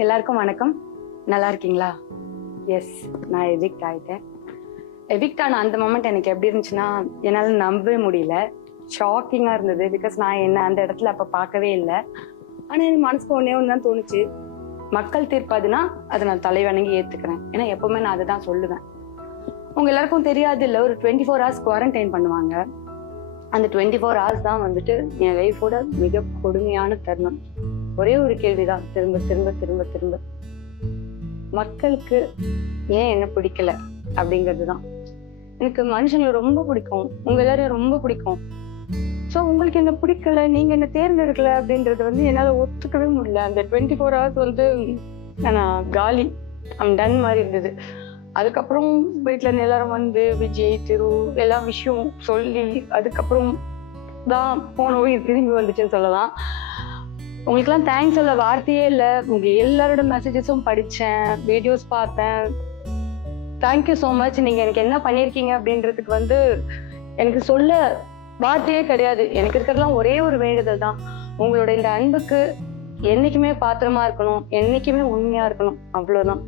எல்லாருக்கும் வணக்கம். நல்லா இருக்கீங்களா? எஸ், நான் எவிக்ட் ஆயிட்டேன். எவிக்ட் ஆன அந்த மொமெண்ட் எனக்கு எப்படி இருந்துச்சுன்னா, என்னால் நம்பவே முடியல. ஷாக்கிங்காக இருந்தது. பிகாஸ் நான் என்ன அந்த இடத்துல அப்போ பார்க்கவே இல்லை. ஆனால் எனக்கு மனசுக்கு ஒன்றே ஒன்று தான் தோணுச்சு. மக்கள் தீர்ப்பு அதுனா அதை நான் தலைவணங்கி ஏற்றுக்கிறேன். ஏன்னா எப்பவுமே நான் அதை தான் சொல்லுவேன். உங்க எல்லாருக்கும் தெரியாது இல்லை, ஒரு 24 hours குவாரண்டைன் பண்ணுவாங்க. அந்த 24 hours தான் வந்துட்டு என் லைஃபோட மிக கொடுமையான தருணம். ஒரே ஒரு கேள்விதான் திரும்ப திரும்ப திரும்ப திரும்ப, மக்களுக்கு ஏன் என்ன பிடிக்கல அப்படிங்கிறது தான். எனக்கு மனுஷங்களை ரொம்ப பிடிக்கும், உங்க எல்லாரையும் ரொம்ப பிடிக்கும். ஸோ உங்களுக்கு என்ன பிடிக்கல, நீங்க என்ன தேர்ந்தெடுக்கல அப்படின்றது வந்து என்னால் ஒத்துக்கவே முடியல. அந்த 24 hours வந்து நான் காலி, டன் மாதிரி இருந்தது. அதுக்கப்புறம் வீட்டுல இருந்து எல்லாரும் வந்து விஜய் திரு எல்லா விஷயம் சொல்லி அதுக்கப்புறம் தான் போன உயிர் திரும்பி வந்துச்சுன்னு சொல்லலாம். உங்களுக்குலாம் தேங்க்ஸ் சொல்ல வார்த்தையே இல்லை. உங்க எல்லாரோட மெசேஜஸும் படித்தேன், வீடியோஸ் பார்த்தேன். Thank you so much. நீங்கள் எனக்கு என்ன பண்ணியிருக்கீங்க அப்படின்றதுக்கு வந்து எனக்கு சொல்ல வார்த்தையே கிடையாது. எனக்கு இருக்கிறதுலாம் ஒரே ஒரு வேண்டுதல் தான், உங்களோட இந்த அன்புக்கு என்றைக்குமே பாத்திரமா இருக்கணும், என்றைக்குமே உண்மையாக இருக்கணும், அவ்வளோதான்.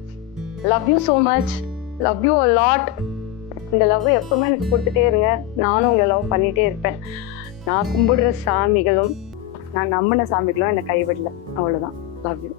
Love you so much, love you a lot. இந்த லவ் எப்பவுமே எனக்கு கொடுத்துட்டே இருங்க. நானும் உங்களை லவ் பண்ணிகிட்டே இருப்பேன். நான் கும்பிடுற சாமிகளும் நான் நம்பின சாமிகளும் என்னை கைவிடல. அவ்வளோதான். Love you.